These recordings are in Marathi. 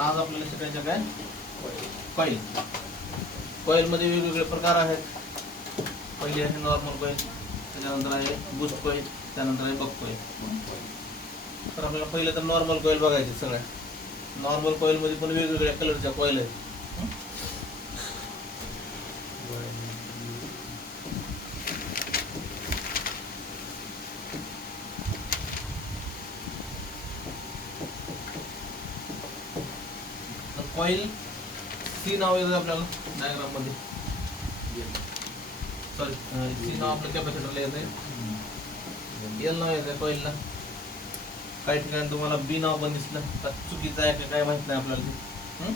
आज आपल्याला शिकायचं काय कॉईल. कॉईल मध्ये वेगवेगळे प्रकार आहेत. पहिली आहे नॉर्मल कॉईल, त्याच्यानंतर आहे बूस्ट कॉईल, त्यानंतर आहे बक कॉईल. तर आपल्याला पहिलं तर नॉर्मल कॉईल बघायचे. सगळ्या नॉर्मल कॉईल मध्ये पण वेगवेगळ्या कलरच्या कॉईल आहेत. कॉईल सी नाव येतं आपल्याला डायग्राम मध्ये. सॉरी, सी नाव आपल्या कॅपॅसिटरला येते. एल नाव येतं कॉईलला. काही ठिकाणी तुम्हाला बी नाव पण दिसलं तर चुकीचं आहे का काय माहित नाही आपल्याला ते.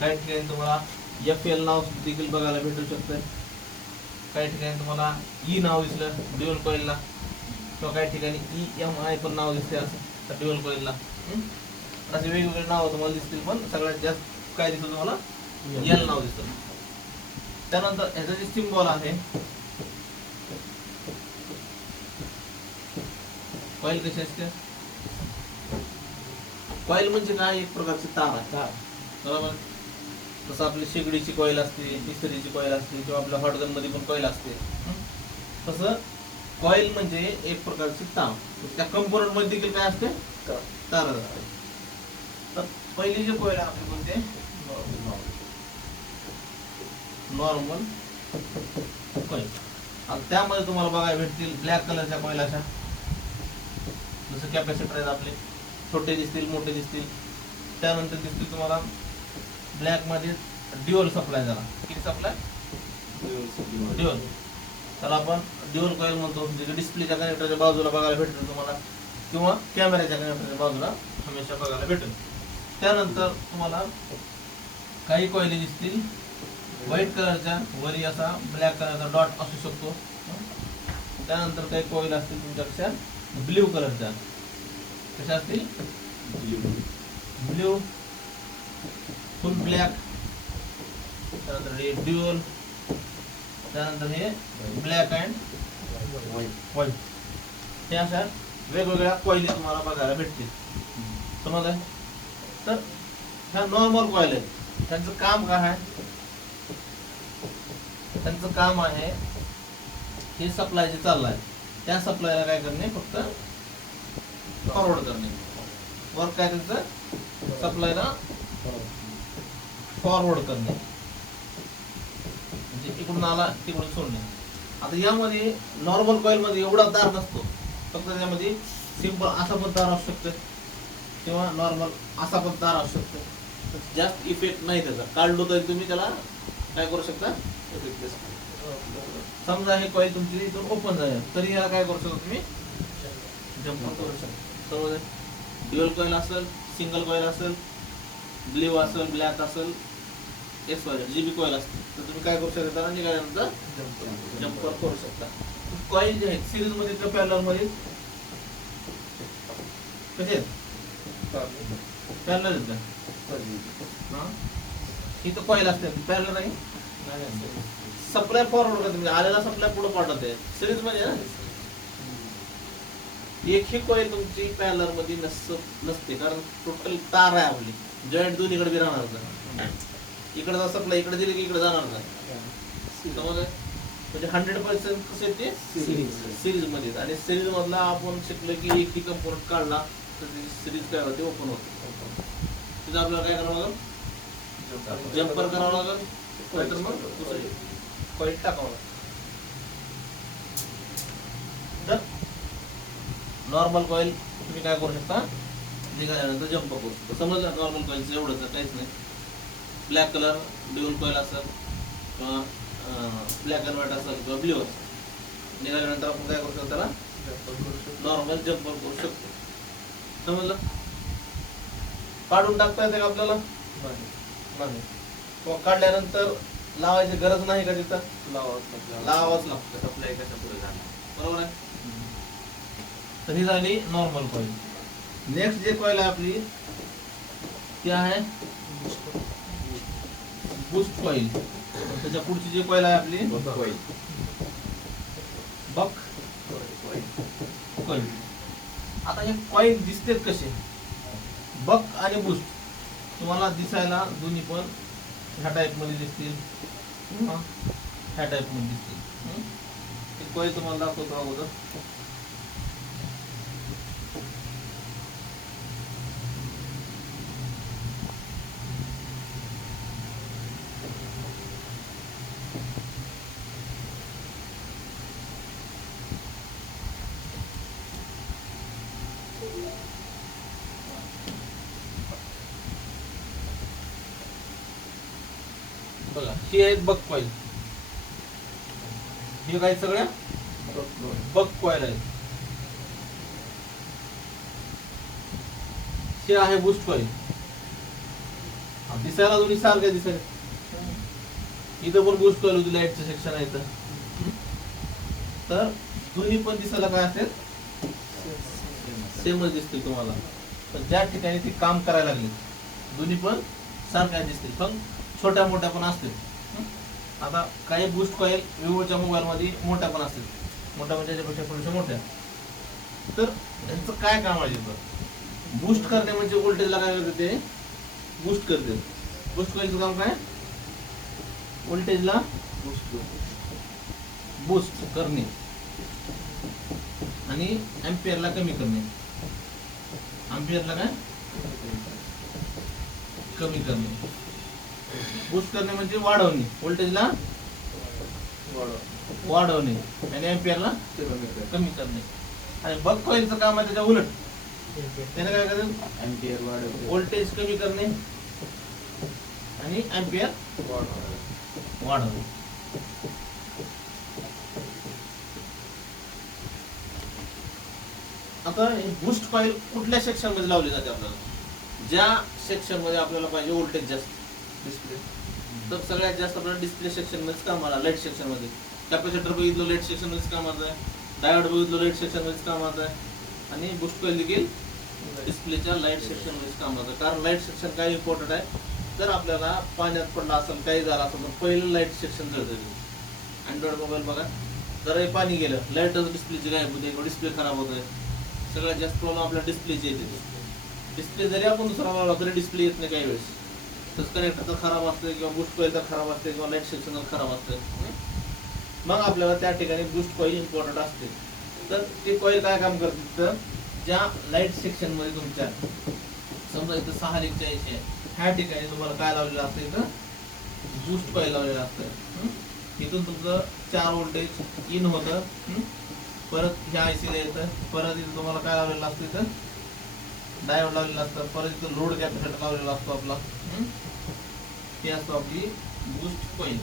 काही ठिकाणी तुम्हाला एफ एल नाव देखील बघायला भेटू शकतं. काही ठिकाणी तुम्हाला ई नाव दिसलं ड्युअल कॉईलला, किंवा काही ठिकाणी ई एम आय पण नाव दिसते असं ड्युअल कॉईलला. असे वेगवेगळे नाव तुम्हाला दिसतील, पण सगळ्यात जास्त काय दिसतं तुम्हाला एल नाव दिसतं. त्यानंतर ह्याचा जे सिम्बॉल आहे, कॉईल कशी असते? कॉईल म्हणजे काय, एक प्रकारची तार आहे. बरोबर. तसं आपली शेगडीची कॉईल असते, इस्त्रीची कॉईल असते, किंवा आपल्या हॉटगन मध्ये पण कॉईल असते. तसं कॉईल म्हणजे एक प्रकारची तार. त्या कंपोनंट मध्ये देखील काय असते, तार असते. तर पहिली जे कॉईल आपली कोणते, नॉर्मल कॉईल. आणि त्यामध्ये तुम्हाला बघायला भेटतील ब्लॅक कलरच्या कॉईल अशा, जसं कॅपॅसिटर आहेत आपले, छोटे दिसतील, मोठे दिसतील. त्यानंतर दिसतील तुम्हाला ब्लॅक मध्ये ड्युअल सप्लाय. झाला किती सप्लाय? ड्युअल. त्याला आपण ड्युअल कॉईल म्हणतो. जे डिस्प्लेच्या कनेक्टरच्या बाजूला बघायला भेटेल तुम्हाला, किंवा कॅमेऱ्याच्या कनेक्टरच्या बाजूला हमेशा बघायला भेटेल. त्यानंतर तुम्हाला काही कॉइली दिसतील व्हाईट कलरच्या, वरी असा ब्लॅक कलरचा डॉट असू शकतो. त्यानंतर काही कॉईल असतील तुमच्यापेक्षा ब्ल्यू कलरच्या. कशा असतील? ब्ल्यू, फुल ब्लॅक, त्यानंतर हे ड्युअल, त्यानंतर हे ब्लॅक अँड व्हाईट. हे अशा वेगवेगळ्या कॉइली तुम्हाला बघायला भेटतील. समजलं? तर ह्या नॉर्मल कॉईल आहेत. त्यांचं काम काय आहे? त्यांचं काम आहे हे सप्लाय जे चाललाय त्या सप्लायला काय करणे, फक्त फॉरवर्ड करणे. वर्क काय त्यांचं, सप्लायला फॉरवर्ड करणे, म्हणजे इकडून आला तिकडून सोडणे. आता यामध्ये नॉर्मल कॉईल मध्ये एवढा तार नसतो, फक्त त्यामध्ये सिंपल असा पण तार असू शकतो, किंवा नॉर्मल असा पण तार असू शकतो. जास्त इफेक्ट नाही त्याचा. काढलो तरी तुम्ही त्याला काय करू शकता, समजा हे कॉईल तुमची इथून ओपन झाली तरी याला काय करू शकता तुम्ही, जम्प करू शकता. समजा ड्युअल कॉईल असेल, सिंगल कॉईल असेल, ब्ल्यू असेल, ब्लॅक असेल, जीबी कॉईल असते, तर तुम्ही काय करू शकता, त्याला निघाल्यानंतर जम्पर करू शकता. कॉईल जे आहेत सिरीज मध्ये किंवा पॅरलल मध्ये कसे आहेत, पॅरलल आहेत का? इथं कॉईल असते, पॅरलल आहे. सप्लाय फॉरवर्ड करते, म्हणजे आलेला सप्लाय पुढे पाठवते. सिरीज मध्ये ना एकही कॉईल तुमची पॅरलल मध्ये नसते, कारण टोटल तार आहे आपली. जॉईंट दोन्हीकडे बी राहणार का, इकडे जर सप्लाय इकडे दिली की इकडे जाणार का, समजलं? म्हणजे 100% कसे ते सिरीज मध्ये. आणि सिरीज मधला आपण शिकलो की एक कंपोनंट काढला तर सिरीज काय होते, ओपन होते. तिथं आपल्याला काय करावं लागेल, जम्पर करावं लागेल, नाहीतर मग दुसरी कॉईल टाकावं लागेल. तर नॉर्मल कॉईल तुम्ही काय करू शकता, निघाल्यानंतर जम्प करू शकता. समजलं? नॉर्मल कॉईलचं एवढंच, काहीच नाही. ब्लॅक कलर ड्युअल कॉईल असेल, किंवा ब्लॅक अँड व्हाईट असेल, किंवा ब्ल्यू असेल, निघाल्यानंतर आपण काय करू शकतो, त्याला नॉर्मल जम्पर करू शकतो. समजलं? काढून टाकता येते का आपल्याला? नाही. किंवा काढल्यानंतर लावायची गरज नाही का, तिथं लावावंच लागतं. सप्लाय कशा पुढे झाला, बरोबर आहे? तर ही झाली नॉर्मल कॉईल. नेक्स्ट जे कॉईल आहे आपली ती आहे बूस्ट कॉईल. त्याच्या पुढची जी कॉईल आहे आपली बक कॉईल. आता हे कॉईल दिसतेत कसे, बक आणि बूस्ट. तुम्हाला दिसायला दोन्ही पण ह्या टाईप मध्ये दिसतील किंवा ह्या टाईप मध्ये दिसतील. ते कॉईल तुम्हाला दाखवतो अगोदर. बघा ही आहेत बक कॉईल. हे काय सगळ्या बक कॉईल आहेत. हे आहे बूस्ट कॉईल. दिसायला दोन्ही सारखे दिसायला. इथं पण बूस्ट कॉईल होती, लाईटचं सेक्शन आहे इथं. तर दोन्ही पण दिसायला काय असेल सेमच दिसतील तुम्हाला. पण ज्या ठिकाणी ती काम करायला लागली दोन्ही पण सारख्या दिसतील, पण छोट्या मोठ्या पण असतील. आता काही बूस्ट कॉईल विवोच्या मोबाईल मध्ये मोठ्या पण असतील, मोठ्या म्हणजे त्याच्यापेक्षा थोड्याशा मोठ्या. तर यांचं काय काम आहे? बूस्ट करणे म्हणजे व्होल्टेजला काय करते ते बूस्ट करते. बूस्ट कॉईलचं काम काय? व्होल्टेजला बूस्ट करणे आणि एम्पियरला कमी करणे. एम्पियरला काय कमी करणे. बूस्ट करणे म्हणजे वाढवणे, व्होल्टेजला वाढवणे आणि एम्पियरला कमी करणे. आणि बक कॉईलचं काम आहे त्याच्या उलट. त्याने काय करेल? एम्पियर वाढवणे, व्होल्टेज कमी करणे आणि एम्पियर वाढवणे. आता बूस्ट कॉईल कुठल्या सेक्शन मध्ये लावली जाते? आपल्याला ज्या सेक्शन मध्ये आपल्याला पाहिजे व्होल्टेज जास्त डिस्प्ले, तर सगळ्यात जास्त आपल्याला डिस्प्ले सेक्शन मध्येच काम आला. लाईट सेक्शन मध्ये कॅपॅसिटर बघितलं लाईट सेक्शन मध्येच काम आहे. डायोड बघितलं लाईट सेक्शन मध्येच काम आहे. आणि बूस्ट कॉईल देखील डिस्प्लेच्या लाईट सेक्शन मध्येच काम आहे. कारण लाईट सेक्शन काय इम्पॉर्टंट आहे, जर आपल्याला पाण्यात पडला असेल काही झालं असेल तर पहिलं लाईट सेक्शन जळतं. अँड्रॉइड मोबाईल बघा, जरा पाणी गेलं लाईटच डिस्प्लेची गायब होते, डिस्प्ले खराब होत आहे. सगळ्यात जास्त प्रॉब्लेम आपल्या डिस्प्लेची येते. डिस्प्ले जरी आपण दुसरा लावला तरी डिस्प्ले येत नाही काही वेळेस. तर कनेक्टर खराब असते किंवा बूस्ट कॉईल तर खराब असते किंवा लाईट सेक्शन खराब असते. मग आपल्याला त्या ठिकाणी बूस्ट कॉईल इम्पॉर्टंट असते. तर ते कॉईल काय काम करते? तर ज्या लाईट सेक्शन मध्ये तुमच्या समजा इथं 640 आहे, ह्या ठिकाणी तुम्हाला काय लावलेलं असतं? इथं बूस्ट कॉईल लावलेलं असतं. इथून तुमचं 4 व्होल्टेज इन होतं, परत ह्या आयसीला येतं, परत इथं तुम्हाला काय लावलेलं असतं? इथं डायोड लावलेला असतं, परत इथं लोड कॅपॅसिटर लावलेला असतो आपला. हे असतो आपली बूस्ट कॉईल.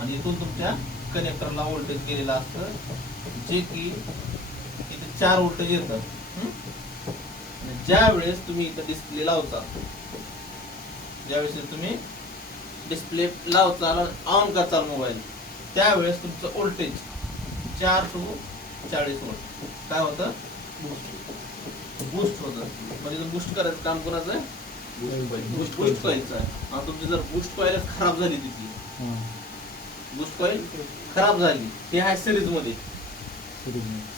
आणि इथून तुमच्या कनेक्टरला व्होल्टेज गेलेलं असतं, जे की इथे 4 व्होल्टेज येतात. ज्या वेळेस तुम्ही इथं डिस्प्ले लावता, ज्यावेळेस तुम्ही डिस्प्ले लावता ऑन करता मोबाईल, त्यावेळेस तुमचं व्होल्टेज 4 to 40 व्होल्ट काय होतं? बूस्ट होतं. म्हणजे बूस्ट करायचं काम कोणाचं आहे? बूस्ट कॉईलचं आहे. आणि तुमची जर बूस्ट कॉईल खराब झाली, तिथली बूस्ट कॉईल खराब झाली, ते आहे सिरीज मध्ये.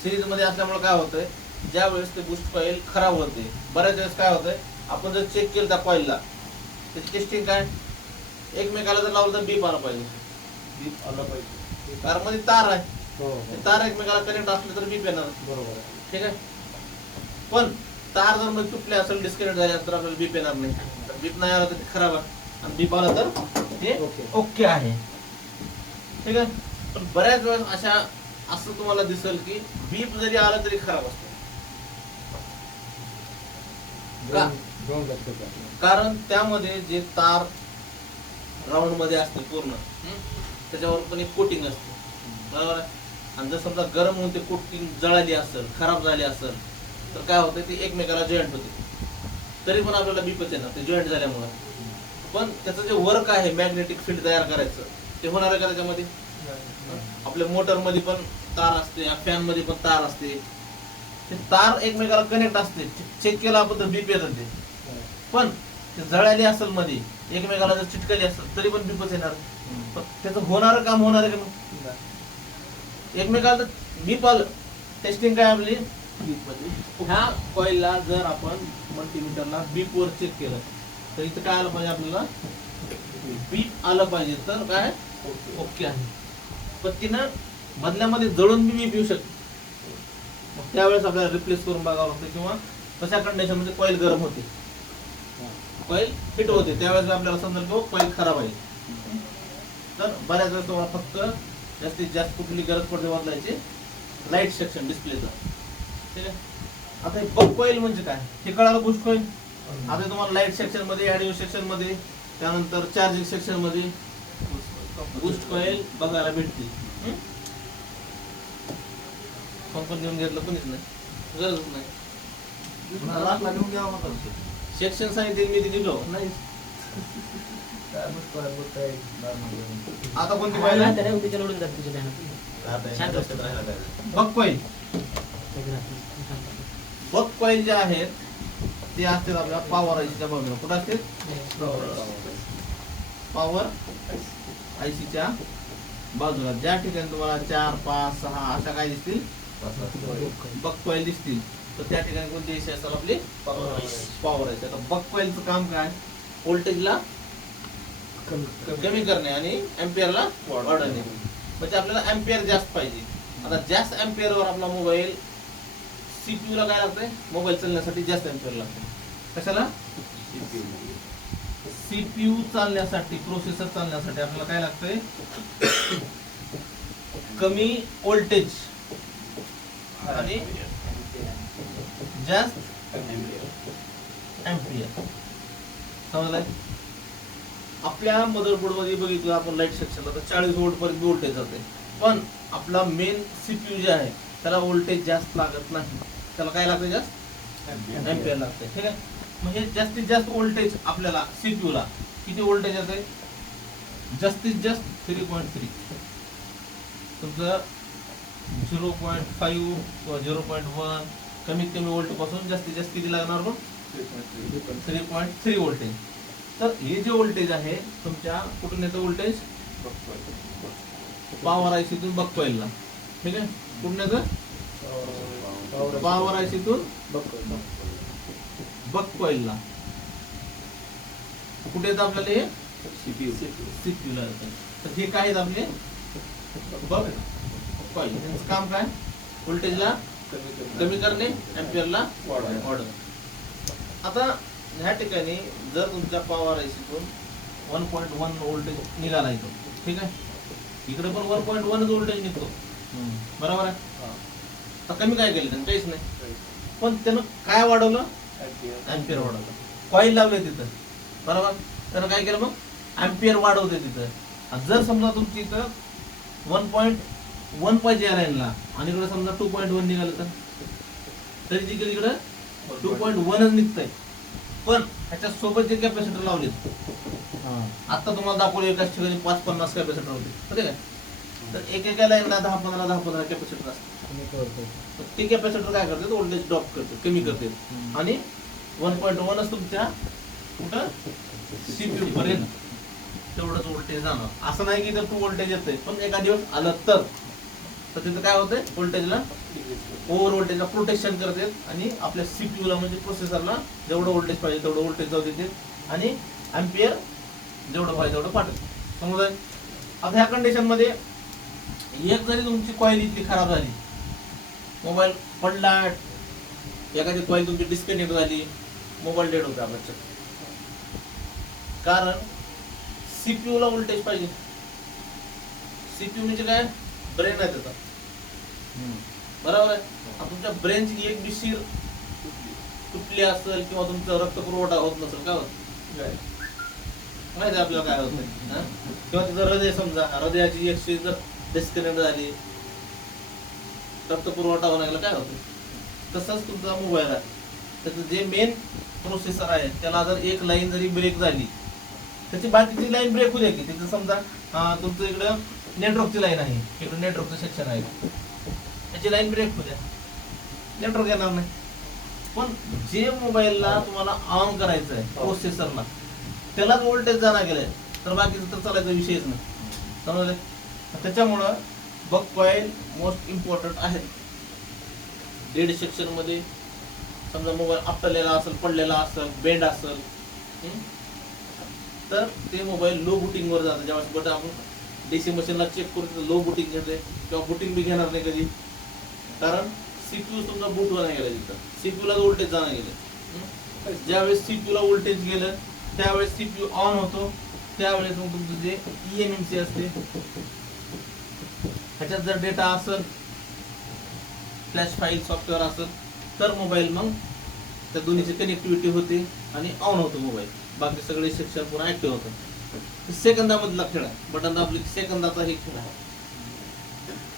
सिरीज मध्ये असल्यामुळे काय होतंय? ज्या वेळेस ते बूस्ट कॉईल खराब होते, बऱ्याच वेळेस काय होतंय, आपण जर चेक केलं त्या कॉईलला, त्याची टेस्टिंग काय, एकमेकाला जर लावलं तर बीप आला पाहिजे. बीप आला पाहिजे कारण मध्ये तार आहे, तार एकमेकाला कनेक्ट असले तर बीप येणार. बरोबर, ठीक आहे. पण तार जर मग तुटले असेल, डिस्कनेक्ट झाले तर आपल्याला बीप येणार नाही. बीप नाही आला तर ते खराब आहे, आणि बीप आला तर ते ओके आहे. ठीक आहे. पण बऱ्याच वेळेस असं तुम्हाला दिसेल की बीप जरी आला तरी खराब असतो. कारण त्यामध्ये जे तार राऊंड मध्ये असते पूर्ण, त्याच्यावर पण एक कोटिंग असते. बरोबर आहे. आणि जर समजा गरम होऊन ते कोटिंग जळाली असेल, खराब झाली असेल, तर काय होतं? ते एकमेकाला जॉईंट होते. तरी पण आपल्याला बीपच येणार ते जॉईंट झाल्यामुळे. पण त्याचं जे वर्क आहे मॅग्नेटिक फील्ड तयार करायचं, ते होणार आहे का त्याच्यामध्ये? आपल्या मोटर मध्ये पण तार असते, फॅन मध्ये पण तार असते, ते तार एकमेकाला कनेक्ट असते. चेक केला आपण तर बीप येतात ते. पण ते जळाली असेल मध्ये, एकमेकाला जर चिटकली असेल तरी पण बीपच येणार. पण त्याचं होणारं काम होणार आहे का? मग एकमेकाला बीप आलं, टेस्टिंग काय आपली? ह्या कॉईलला जर आपण मल्टीमीटरला बीप वर चेक केलं तर इथं काय आलं पाहिजे आपल्याला, बीप आलं पाहिजे, तर काय ओके आहे. पण तिनं बदल्यामध्ये जळून बी बीप येऊ शकते, मग त्यावेळेस आपल्याला रिप्लेस करून बघावं लागतं. किंवा तशा कंडिशन मध्ये कॉईल गरम होते, कॉईल हिट होते, त्यावेळेस आपल्याला समजेल की कॉईल खराब आहे. तर बऱ्याच वेळेस तुम्हाला फक्त जास्तीत जास्त कुठली गरज पडते बदलायची, लाईट सेक्शन डिस्प्लेचा. ठीक आहे. आता हे बक कॉईल म्हणजे काय हे कळालं. बुस्ट कॉईल आता तुम्हाला लाईट सेक्शन मध्ये, ऍडिओ सेक्शन मध्ये, त्यानंतर चार्जिंग सेक्शन मध्ये बुस्ट कॉईल बघायला भेटते. कोण घेऊन घेतलं कोणीच नाही, गरजच नाही. सेक्शन सांगितले मी ते दिलो नाही. आता कोणती कॉईल बक कॉईल. बक कॉईल जे आहेत ते असतात आपल्या पॉवर आयसीच्या बाजूला. कुठं असतात, पॉवर आयसीच्या बाजूला. ज्या ठिकाणी तुम्हाला 4, 5, 6 अशा काय दिसतील बक कॉईल दिसतील, तर त्या ठिकाणी कोणती एसी असेल आपली पॉवर आयसी. आता बक कॉईलचं काम काय, व्होल्टेजला कमी करणे आणि एम्पियरला वाढवणे. म्हणजे आपल्याला एम्पियर जास्त पाहिजे. आता जास्त एम्पियरवर आपला मोबाईल, सीपीयू ला काय लागतंय, मोबाईल चालण्यासाठी जास्त एम्पियर लागते. कशाला, सीपीयू चालण्यासाठी, प्रोसेसर चालण्यासाठी आपल्याला काय लागतंय, कमी व्होल्टेज आणि जास्त एम्पियर. समजलंय. आपल्या मदरबोर्ड मध्ये बघितलं आपण लाईट सेक्शनला तर 40 वोल्ट पर्यंत व्होल्टेज जाते, पण आपला मेन सीपीयू जे आहे त्याला व्होल्टेज जास्त लागत नाही, त्याला काय लागतं, जास्त एम्पियर लागते. ठीक आहे. म्हणजे जास्तीत जास्त व्होल्टेज आपल्याला सीपीयू ला किती व्होल्टेज येते, जास्तीत जास्त 3.3. तुमचं 0.5 किंवा 0.1 कमीत कमी व्होल्ट पासून जास्तीत जास्त किती लागणार, मग 3.3 व्होल्टेज. तर हे जे व्होल्टेज आहे तुमच्या कुठून येतं, व्होल्टेज पॉवर आयसीतून बक कॉईलला. ठीक आहे. कुठून येतं, पॉवर आयसीतून बक कॉईलला. कुठे येतं आपल्याला, हे सीपीयू ला येतं. तर हे काय आहेत आपले बक कॉईल. त्यांचं काम काय, व्होल्टेजला कमी करणे, एम्पियरला वाढवणे. आता ह्या ठिकाणी जर तुमच्या पॉवर आयसीतून 1.1 व्होल्टेज निघाला येतो, ठीक आहे, इकडे पण 1.1 व्होल्टेज निघतो, बरोबर आहे. तर कमी काय केलं त्यानं, काहीच नाही, पण त्यानं काय वाढवलं, एम्पियर वाढवलं. कॉईल लावले तिथं, बरोबर. त्यानं काय केलं, मग एम्पियर वाढवते तिथं. जर समजा तुमची इथं 1.1 पाहिजे या लाईनला आणि इकडे समजा 2.1 निघालं, तर तरी तिकडे 2.1च निघतंय. पण ह्याच्या सोबत जे कॅपॅसिटर लावलेत, आता तुम्हाला दाखवले एकाच ठिकाणी 5-50 कॅपॅसिटर होते, ठीक आहे. तर एकेका लाईनला 10-15 कॅपॅसिटर असतात. ते कॅपॅसिटर काय करतात, व्होल्टेज ड्रॉप करतात, कमी करतात आणि 1.1च तुमच्या कुठं सीपीयू पर्यंत तेवढंच व्होल्टेज जाणार. असं नाही की जर 2 व्होल्टेज येतंय, पण एका दिवस आलं तर तिथं काय होतंय, व्होल्टेजला, ओव्हर व्होल्टेजला प्रोटेक्शन करतात आणि आपल्या सीपीयूला म्हणजे प्रोसेसरला जेवढं व्होल्टेज पाहिजे तेवढं व्होल्टेज जाऊ देतात आणि एम्पियर जेवढं पाहिजे तेवढं पाठवतात. समजा आता ह्या कंडिशन मध्ये एक जरी तुमची कॉईल इतकी खराब झाली, मोबाईल पडला, एखादी कॉईल तुमची डिस्कनेक्ट झाली, मोबाईल डेड होतो आपल्याच्या. कारण सीपीयू ला व्होल्टेज पाहिजे. सीपीयू म्हणजे काय, ब्रेन आहे त्याचा, बरोबर आहे. तुमच्या ब्रेनची एक बिशीर तुटली असेल किंवा तुमचा रक्त पुरवठा होत नसेल, काय होत माहिती आपल्याला काय होत नाही. किंवा तिथं हृदय, समजा हृदयाची एक शिर जर डिस्कनेक्ट झाली, रक्त पुरवठा होण्याला काय होतं. तसंच तुमचा मोबाईल आहे, त्याचं जे मेन प्रोसेसर आहे त्याला जर एक लाईन जरी ब्रेक झाली, त्याची बाकीची लाईन ब्रेक होऊ द्या की. तिथं समजा तुमचं इकडं नेटवर्कची लाईन आहे, इकडं नेटवर्कचं सेक्शन आहे, त्याची लाईन ब्रेक होऊ द्या, नेटवर्क येणार नाही. पण जे मोबाईलला तुम्हाला ऑन करायचं आहे प्रोसेसरला, त्यालाच व्होल्टेज जाणार गेलंय, तर बाकीचं तर चालायचा विषयच नाही, समजले. त्याच्यामुळं बक कॉईल मोस्ट इम्पॉर्टंट आहे. डेड सेक्शन मध्ये समजा मोबाईल आपटलेला असेल, पडलेला असेल, बेंड असेल, तर ते मोबाईल लो बुटिंग वर जातं. ज्यावेळेस बट आपण डीसी मशीनला चेक करू लो बुटिंग घेते किंवा बुटिंग बी घेणार नाही कधी, कारण सीपीयू तुमचा बूटवर नाही गेला तिथं, सीपीयूला वोल्टेज जाणं गेलं. ज्यावेळेस सीपीयूला वोल्टेज गेलं त्यावेळेस सीपीयू ऑन होतो. त्यावेळेस मग तुमचं जे ईएमएमसी असते ह्याच्यात जर डेटा असेल, फ्लॅश फाईल सॉफ्टवेअर असेल, तर मोबाईल मग त्या दोन्हीची कनेक्टिव्हिटी होते आणि ऑन होतो मोबाईल. बाकी सगळे सेक्शन पुन्हा ऍक्टिव्ह होतं. सेकंदामधला खेळ आहे, बटन दाबली सेकंदाचा हे खेळ आहे,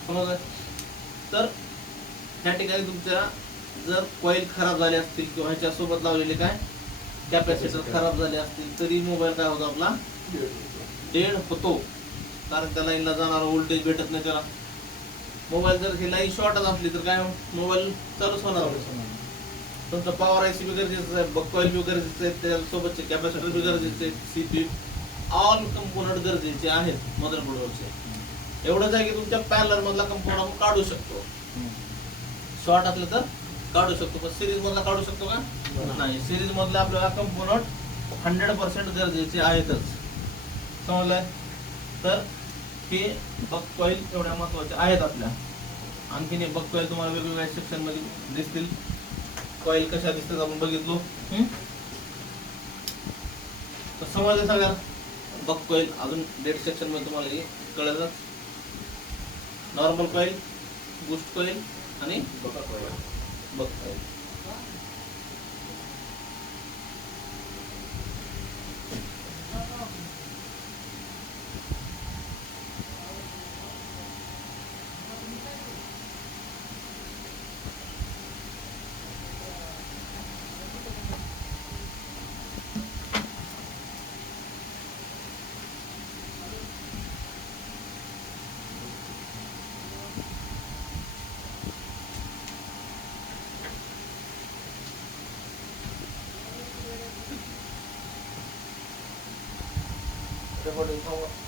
समजलं. तर त्या ठिकाणी तुमच्या जर कॉईल खराब झाले असतील किंवा ह्याच्यासोबत लावलेले काय कॅपॅसिटर खराब झाले असतील तरी मोबाईल काय होतो आपला डेड होतो, कारण त्या लाईनला जाणारा व्होल्टेज भेटत नाही त्याला. मोबाईल जर ही लाईन शॉर्टच असली तर काय मोबाईल चालूच होणार. तुमचं पॉवर आयसी बी गरजेचं आहे, बकॉईल बी गरजेचं आहे, त्यासोबतचे कॅपॅसिटर बी गरजेचे आहेत, सीपीयू ऑल कंपोनंट गरजेचे आहेत मदरबोर्डवरचे. एवढंच आहे की तुमच्या पॅनल मधला कंपोनंट आपण काढू शकतो, शॉर्ट असलं तर काढू शकतो, पण सिरीज मधला काढू शकतो का नाही. सिरीज मधला आपल्याला कंपोनंट 100% गरजेचे आहेतच, समजलंय. तर हे बक कॉईल एवढ्या महत्वाच्या आहेत आपल्या. आणखीन एक बक कॉईल तुम्हाला वेगवेगळ्या सेक्शन मध्ये दिसतील. कॉईल कशा दिसतात आपण बघितलो. तर समजलं सगळ्या बक कॉईल. अजून डेट सेक्शन मध्ये तुम्हाला हे कळलं. नॉर्मल कॉईल, बूस्ट कॉईल आणि बक कॉईल. recording power.